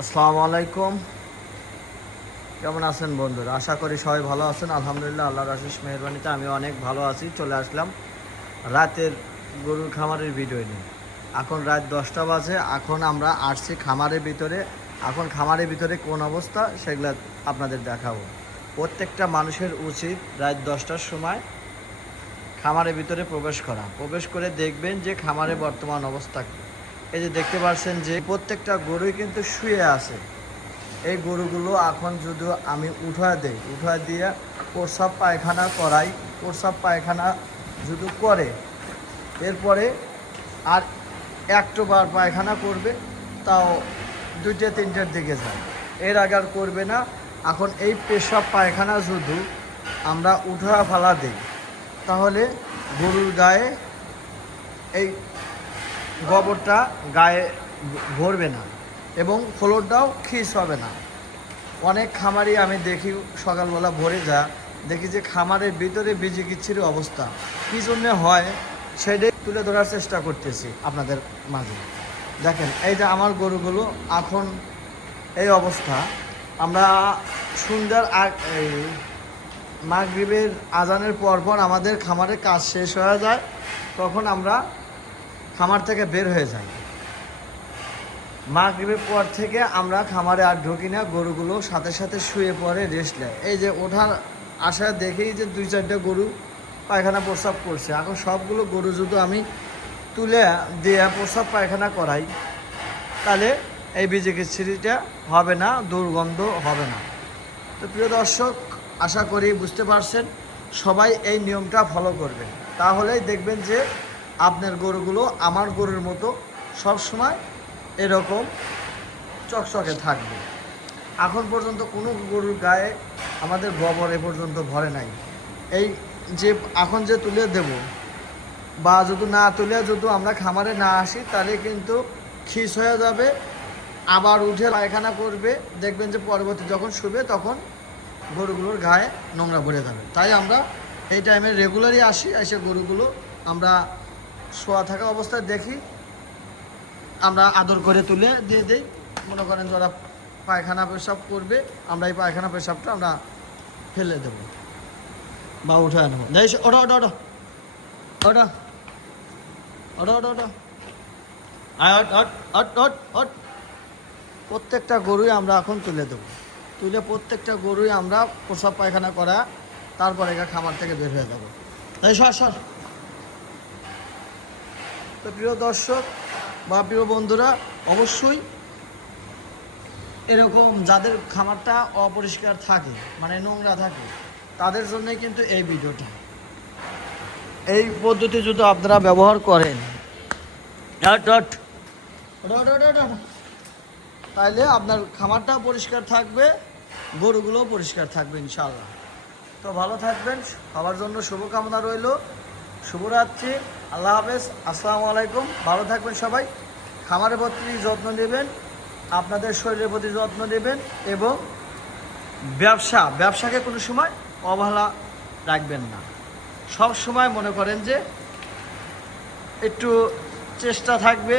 আসসালামু আলাইকুম। কেমন আছেন বন্ধুরা? আশা করি সবাই ভালো আছেন। আলহামদুলিল্লাহ, আল্লাহর আশিস মেহেরবানিতে আমি অনেক ভালো আছি। চলে আসলাম রাতের গরুর খামারের ভিডিও নিয়ে। এখন রাত 10টা বাজে। এখন আমরা আসছি খামারের ভিতরে। এখন খামারের ভিতরে কোন অবস্থা সেগুলো আপনাদের দেখাবো। প্রত্যেকটা মানুষের উচিত রাত 10টার সময় খামারের ভিতরে প্রবেশ করে দেখবেন যে খামারে বর্তমান অবস্থা কী। এই যে দেখতে পাচ্ছেন যে প্রত্যেকটা গরুই কিন্তু শুয়ে আছে। এই গরুগুলো এখন যদি আমি উঠা দিয়ে প্রস্রাব পায়খানা করাই, প্রস্রাব পায়খানা যদি করে এরপরে আর একটু বার পায়খানা করবে, তাও 2-3টার দিকে যায়, এর আগে আর করবে না। এখন এই পেশাব পায়খানা যদি আমরা ফেলা দিই তাহলে গরুর গায়ে এই গোবরটা গায়ে ভরবে না এবং ফ্লোরটাও খিস হবে না। অনেক খামারই আমি দেখি সকালবেলা ভরে দেখি যে খামারের ভিতরে বিজিকিচ্ছির অবস্থা কী জন্যে হয় সেটাই তুলে ধরার চেষ্টা করতেছি আপনাদের মাঝে। দেখেন এই যে আমার গরুগুলো এখন এই অবস্থা। আমরা সন্ধ্যার এই মাগরিবের আজানের পর আমাদের খামারের কাজ শেষ হয়ে যায়, তখন আমরা খামার থেকে বের হয়ে যাই। মাগরিবের পর থেকে আমরা খামারে আর ঢুকি না। গরুগুলো সাথে সাথে শুয়ে পড়ে, রেস্ট নেয়। এই যে ওঠার আশা দেখেই যে 2-4টা গরু পায়খানা প্রস্রাব করছে। এখন সবগুলো গরু যদি আমি তুলে দিয়ে প্রস্রাব পায়খানা করাই তাহলে এই বিজিকিচ্ছিরিটা হবে না, দুর্গন্ধ হবে না। তো প্রিয় দর্শক, আশা করি বুঝতে পারছেন। সবাই এই নিয়মটা ফলো করবেন, তাহলেই দেখবেন যে আপনার গরুগুলো আমার গরুর মতো সবসময় এরকম চকচকে থাকবে। এখন পর্যন্ত কোনো গরুর গায়ে আমাদের গোবর এ পর্যন্ত ভরে নাই। এই যে এখন যে তুলে দেব বা যদি না তুলে যদি আমরা খামারে না আসি তাহলে কিন্তু খিস হয়ে যাবে, আবার উঠে পায়খানা করবে। দেখবেন যে পরবর্তী যখন শুবে তখন গরুগুলোর গায়ে নোংরা ভরে যাবে। তাই আমরা এই টাইমে রেগুলারই আসি, এসে গরুগুলো আমরা শোয়া থাকা অবস্থায় দেখি, আমরা আদর করে তুলে দিয়ে দিই। মনে করেন যারা পায়খানা পেশাব করবে, আমরা এই পায়খানা পেশাবটা আমরা ফেলে দেবো বা উঠে আনবো। দেখ ওটা ওটা ওটা ওটা ওটা ওটা ওটা প্রত্যেকটা গরুই আমরা এখন তুলে দেবো। তুলে প্রত্যেকটা গরুই আমরা প্রস্রাব পায়খানা করা, তারপরে খামার থেকে বের হয়ে যাবো। তাই সর। তো প্রিয় দর্শক বা প্রিয় বন্ধুরা, অবশ্যই এরকম যাদের খামারটা অপরিষ্কার থাকে, মানে নোংরা থাকে, তাদের জন্যই কিন্তু এই ভিডিওটা। এই পদ্ধতি যদি আপনারা ব্যবহার করেন তাহলে আপনার খামারটা পরিষ্কার থাকবে, গরুগুলোও পরিষ্কার থাকবে ইনশাআল্লাহ। তো ভালো থাকবেন, সবার জন্য শুভকামনা রইল। শুভরাত্রি, আল্লাহ হাফেজ, আসসালামু আলাইকুম। ভালো থাকবেন সবাই। খামারের প্রতি যত্ন নেবেন, আপনাদের শরীরের প্রতি যত্ন নেবেন এবং ব্যবসাকে কোনো সময় অবহেলা রাখবেন না। সব সময় মনে করেন যে একটু চেষ্টা থাকবে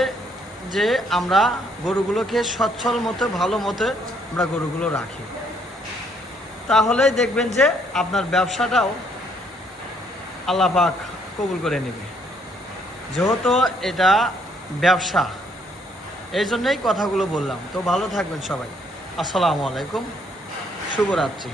যে আমরা গরুগুলোকে সচ্ছল মতো ভালো মতো আমরা গরুগুলো রাখি, তাহলেই দেখবেন যে আপনার ব্যবসাটাও আল্লাহ পাক কবুল করে নেবে। যেহেতু এটা ব্যবসা, এই জন্যই কথাগুলো বললাম। তো ভালো থাকবেন সবাই। আসসালামু আলাইকুম, শুভরাত্রি।